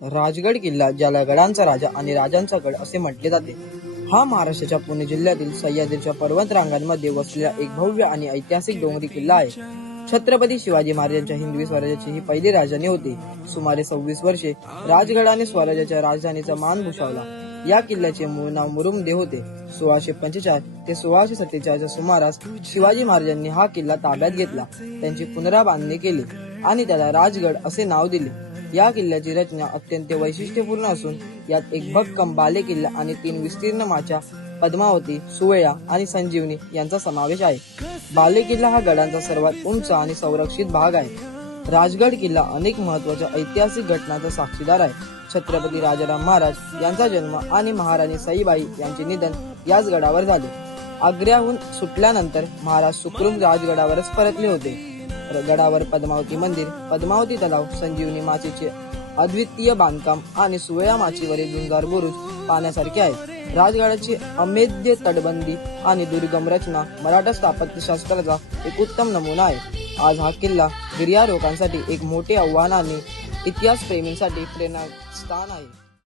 राजगड किल्ला, ज्याला गडांचा राजा आणि राजांचा गड असे म्हटले जाते, हा महाराष्ट्राच्या पुणे जिल्ह्यातील सह्याद्रीच्या पर्वत रांगांमध्ये वसलेला एक भव्य आणि ऐतिहासिक डोंगरी किल्ला आहे. छत्रपती शिवाजी महाराजांच्या हिंदवी स्वराज्याची ही पहिली राजधानी होती. सुमारे 26 वर्षे राजगडाने स्वराज्याच्या राजधानीचा मान भूषवला. या किल्ल्याचे मूळ नाव मुरुमदेव होते. 1645 ते 1647 सुमारास शिवाजी महाराजांनी हा किल्ला ताब्यात घेतला, त्यांची पुनराबांधणी केली आणि त्याला राजगड असे नाव दिले. या किल्ल्याची रचना अत्यंत वैशिष्ट्यपूर्ण असून यात एक भक्कम बाले किल्ला आणि 3 विस्तीर्ण माच्या पद्मावती, सुवेळा आणि संजीवनी यांचा समावेश आहे. बाले किल्ला हा गडांचा सर्वात उंच आणि संरक्षित भाग आहे. राजगड किल्ला अनेक महत्वाच्या ऐतिहासिक घटनांचा साक्षीदार आहे. छत्रपती राजाराम महाराज यांचा जन्म आणि महाराणी सईबाई यांचे निधन याच गडावर झाले. आग्र्याहून सुटल्यानंतर महाराज सुखरूप राजगडावरच परतले होते. गडावर पद्मावती मंदिर, पद्मावती तलाव, संजीवनी माचीचे अद्वितीय बांधकाम आणि सुवेळा माचीवरील झुंजार बुरुज पाहण्यासारखे आहे. राजगडाची अमेद्य तटबंदी आणि दुर्गम रचना मराठा स्थापत्यशास्त्राचा एक उत्तम नमुना आहे. आज हा किल्ला गिर्यारोहकांसाठी एक मोठे आव्हान आणि इतिहास प्रेमींसाठी प्रेरणास्थान आहे.